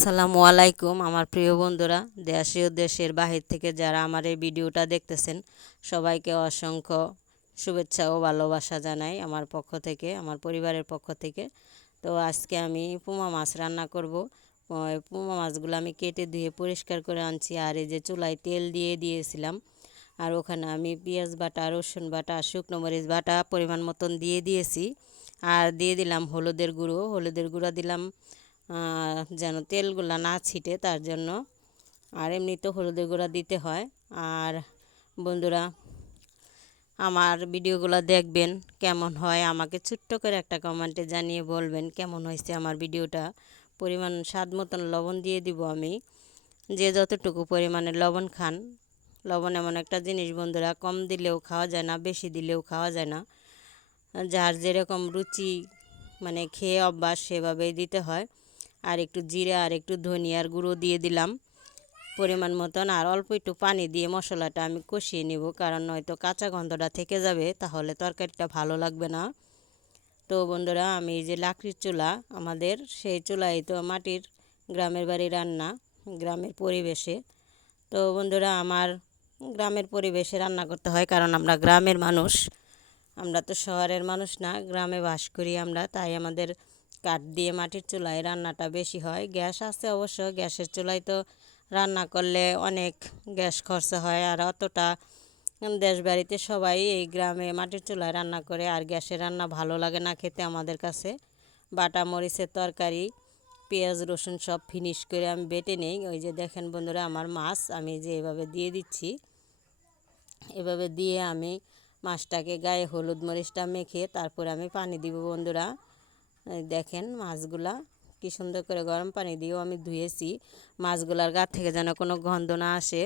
আসসালামু আলাইকুম, আমার প্রিয় বন্ধুরা দেশীয় দেশের বাহির থেকে যারা আমার এই ভিডিওটা দেখতেছেন, সবাইকে অসংখ্য শুভেচ্ছা ও ভালোবাসা জানাই আমার পক্ষ থেকে, আমার পরিবারের পক্ষ থেকে। তো আজকে আমি পুমা মাছ রান্না করব। পুমা মাছগুলো আমি কেটে ধুয়ে পরিষ্কার করে আনছি আর এই যে চুলায় তেল দিয়ে দিয়েছিলাম। আর ওখানে আমি পেঁয়াজ বাটা, রসুন বাটা, শুকনো মরিচ বাটা পরিমাণ মতন দিয়ে দিয়েছি। আর দিয়ে দিলাম হলুদের গুঁড়ো হলুদের গুঁড়ো দিলাম যেন তেলগুলো না ছিটে, তার জন্য। আর এমনি তো হলুদের গুঁড়া দিতে হয়। আর বন্ধুরা, আমার ভিডিওগুলো দেখবেন কেমন হয়, আমাকে ছোট্ট করে একটা কমেন্টে জানিয়ে বলবেন কেমন হয়েছে আমার ভিডিওটা। পরিমাণ, স্বাদ মতন লবণ দিয়ে দিব আমি। যে যতটুকু পরিমাণে লবণ খান, লবণ এমন একটা জিনিস বন্ধুরা, কম দিলেও খাওয়া যায় না, বেশি দিলেও খাওয়া যায় না। যার যেরকম রুচি মানে খেয়ে অভ্যাস সেভাবেই দিতে হয়। আর একটু জিরে আর একটু ধনিয়ার গুঁড়ো দিয়ে দিলাম পরিমাণ মতন, আর অল্প একটু পানি দিয়ে মশলাটা আমি কষিয়ে নেব, কারণ নয়তো কাঁচা গন্ধটা থেকে যাবে, তাহলে তরকারিটা ভালো লাগবে না। তো বন্ধুরা, আমি যে লাকড়ির চুলা, আমাদের সেই চুলাই তো মাটির গ্রামের বাড়ি রান্না, গ্রামের পরিবেশে। তো বন্ধুরা, আমার গ্রামের পরিবেশে রান্না করতে হয়, কারণ আমরা গ্রামের মানুষ। আমরা তো শহরের মানুষ না, গ্রামে বাস করি আমরা, তাই আমাদের কাঠ দিয়ে মাটির চুলায় রান্নাটা বেশি হয়। গ্যাস আছে অবশ্য, গ্যাসের চুলায় তো রান্না করলে অনেক গ্যাস খরচা হয়। আর অতটা দেশ বাড়িতে সবাই এই গ্রামে মাটির চুলায় রান্না করে, আর গ্যাসের রান্না ভালো লাগে না খেতে আমাদের কাছে। বাটা, মরিচের তরকারি, পেঁয়াজ, রসুন সব ফিনিশ করে আমি বেটে নেই। ওই যে দেখেন বন্ধুরা, আমার মাছ আমি যে এভাবে দিয়ে দিচ্ছি, এভাবে দিয়ে আমি মাছটাকে গায়ে হলুদ মরিচটা মেখে তারপরে আমি পানি দিব বন্ধুরা। দেখেন মাছগুলা কি সুন্দর করে গরম পানি দিয়েও আমি ধুয়েছি। মাছগুলার গা থেকে যেন কোনো গন্ধ না আসে।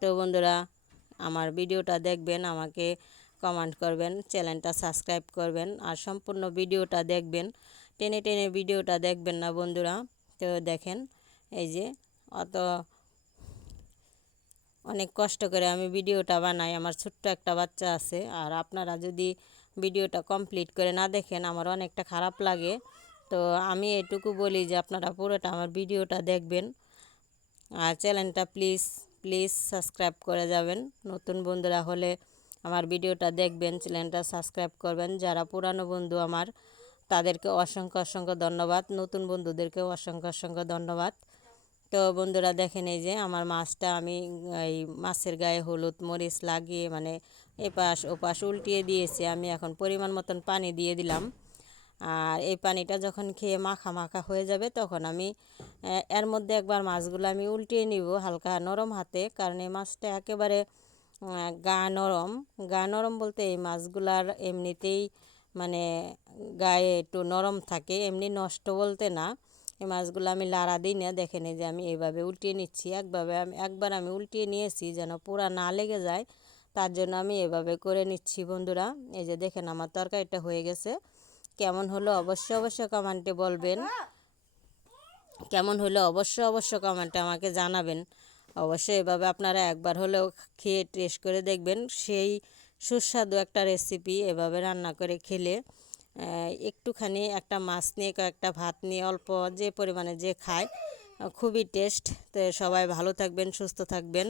তো বন্ধুরা, আমার ভিডিওটা দেখবেন, আমাকে কমেন্ট করবেন, চ্যানেলটা সাবস্ক্রাইব করবেন, আর সম্পূর্ণ ভিডিওটা দেখবেন। টেনে টেনে ভিডিওটা দেখবেন না বন্ধুরা? তো দেখেন, এই যে অত অনেক কষ্ট করে আমি ভিডিওটা বানাই, আমার ছোট্ট একটা বাচ্চা আছে। আর আপনারা যদি ভিডিওটা কমপ্লিট করে না দেখেন, আমার অনেকটা খারাপ লাগে। তো আমি এটুকু বলি যে আপনারা পুরোটা আমার ভিডিওটা দেখবেন। আর চ্যানেলটা প্লিজ প্লিজ সাবস্ক্রাইব করে যাবেন। নতুন বন্ধুরা হলে আমার ভিডিওটা দেখবেন, চ্যানেলটা সাবস্ক্রাইব করবেন। যারা পুরানো বন্ধু আমার, তাদেরকে অসংখ্য অসংখ্য ধন্যবাদ। নতুন বন্ধুদেরকেও অসংখ্য অসংখ্য ধন্যবাদ। তো বন্ধুরা দেখেন এই যে আমার মাছটা আমি, এই মাছের গায়ে হলুদ মরিচ লাগিয়ে মানে এপাশ ওপাশ উল্টিয়ে দিয়েছি। আমি এখন পরিমাণ মতন পানি দিয়ে দিলাম। আর এই পানিটা যখন খেয়ে মাখা মাখা হয়ে যাবে তখন আমি এর মধ্যে একবার মাছগুলো আমি উল্টিয়ে নিব হালকা নরম হাতে। কারণ এই মাছটা একেবারে গা নরম। গা নরম বলতে এই মাছগুলার এমনিতেই মানে গায়ে একটু নরম থাকে, এমনি নষ্ট বলতে না। এই মাছগুলো আমি লাড়া দিই না দেখে নিই যে আমি এইভাবে উল্টিয়ে নিচ্ছি। একভাবে আমি, একবার আমি উল্টিয়ে নিয়েছি যেন পুরা না লেগে যায়, তার জন্য আমি এভাবে করে নিচ্ছি বন্ধুরা। এই যে দেখেন আমার তরকারিটা হয়ে গেছে। কেমন হলো অবশ্য অবশ্য কমেন্টে বলবেন। কেমন হলো অবশ্য অবশ্য কমেন্টে আমাকে জানাবেন। অবশ্যই এভাবে আপনারা একবার হলেও খেয়ে টেস্ট করে দেখবেন। সেই সুস্বাদু একটা রেসিপি এভাবে রান্না করে খেলে একটুখানি একটা মাছ নিয়ে কয়েকটা ভাত নিয়ে অল্প যে পরিমাণে যে খায় খুবই টেস্ট তো সবাই ভালো থাকবেন, সুস্থ থাকবেন।